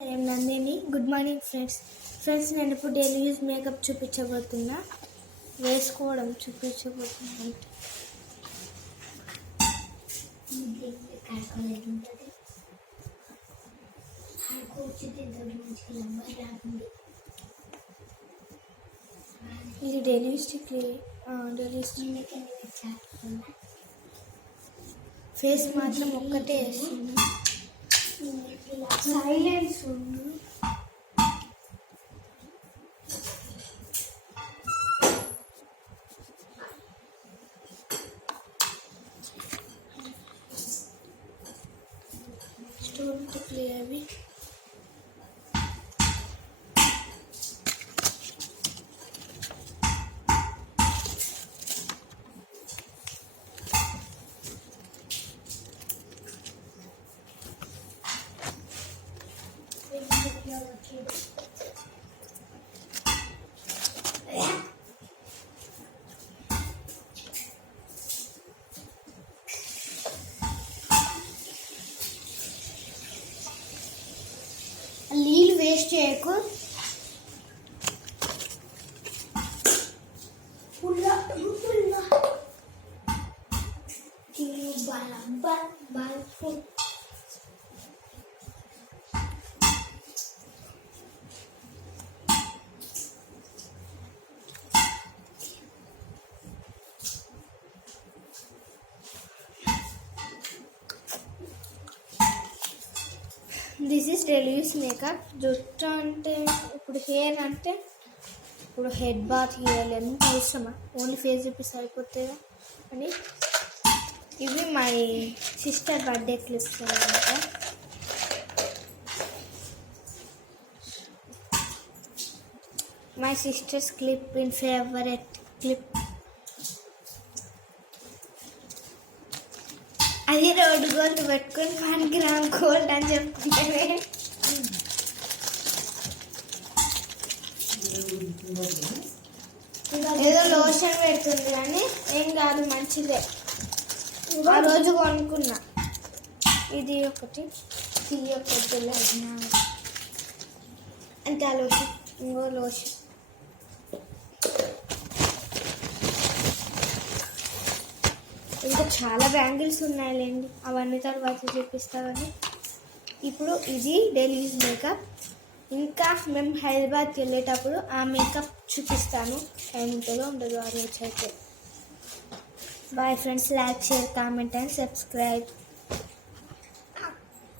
I'm Nandini. Good morning friends నేను ఇప్పుడు daily use makeup చూపించబోతున్నా. వేసుకోవడం చూపించబోతున్నా. ఇది డైలీ ఫేస్ మాత్రం ఒక్కటే వేస్తుంది. సైలెన్స్ ఉండు. స్టోన్ టు ప్లే అవి నీళ్ళు వేస్ట్ చేయకు. This is daily use makeup. జుట్టు అంటే ఇప్పుడు హెయిర్ అంటే ఇప్పుడు హెడ్ బాత్ చేయాలి, ఎంత అవసరమా? ఓన్లీ ఫేస్ చూపిస్తే అయిపోతుందా అని. ఇవి మై సిస్టర్ బర్త్డే క్లిప్స్ అనమాట. My sisters clip in favourite clip. అది రోడ్డు గోల్డ్ పెట్టుకొని 1 గ్రామ్ గోల్డ్ అని చెప్తుంటే ఏదో లోషన్ పెడుతుంది కానీ ఏం కాదు, మంచిదే. ఆ రోజు కొనుక్కున్నా. ఇది ఒకటి తీయకొద్దులే అంటే ఆ లోషన్, ఇంకో లోషన్. ఇంకా చాలా బ్యాంగిల్స్ ఉన్నాయిలేండి, అవన్నీ తర్వాత చూపిస్తా. కానీ ఇప్పుడు ఇది డైలీ యూజ్ మేకప్. ఇంకా మేము హైదరాబాద్కి వెళ్ళేటప్పుడు ఆ మేకప్ చూపిస్తాను. టైం ఉంటుందో ఉండదు ఆ రోజు అయితే. Bye friends, like, share, comment and subscribe.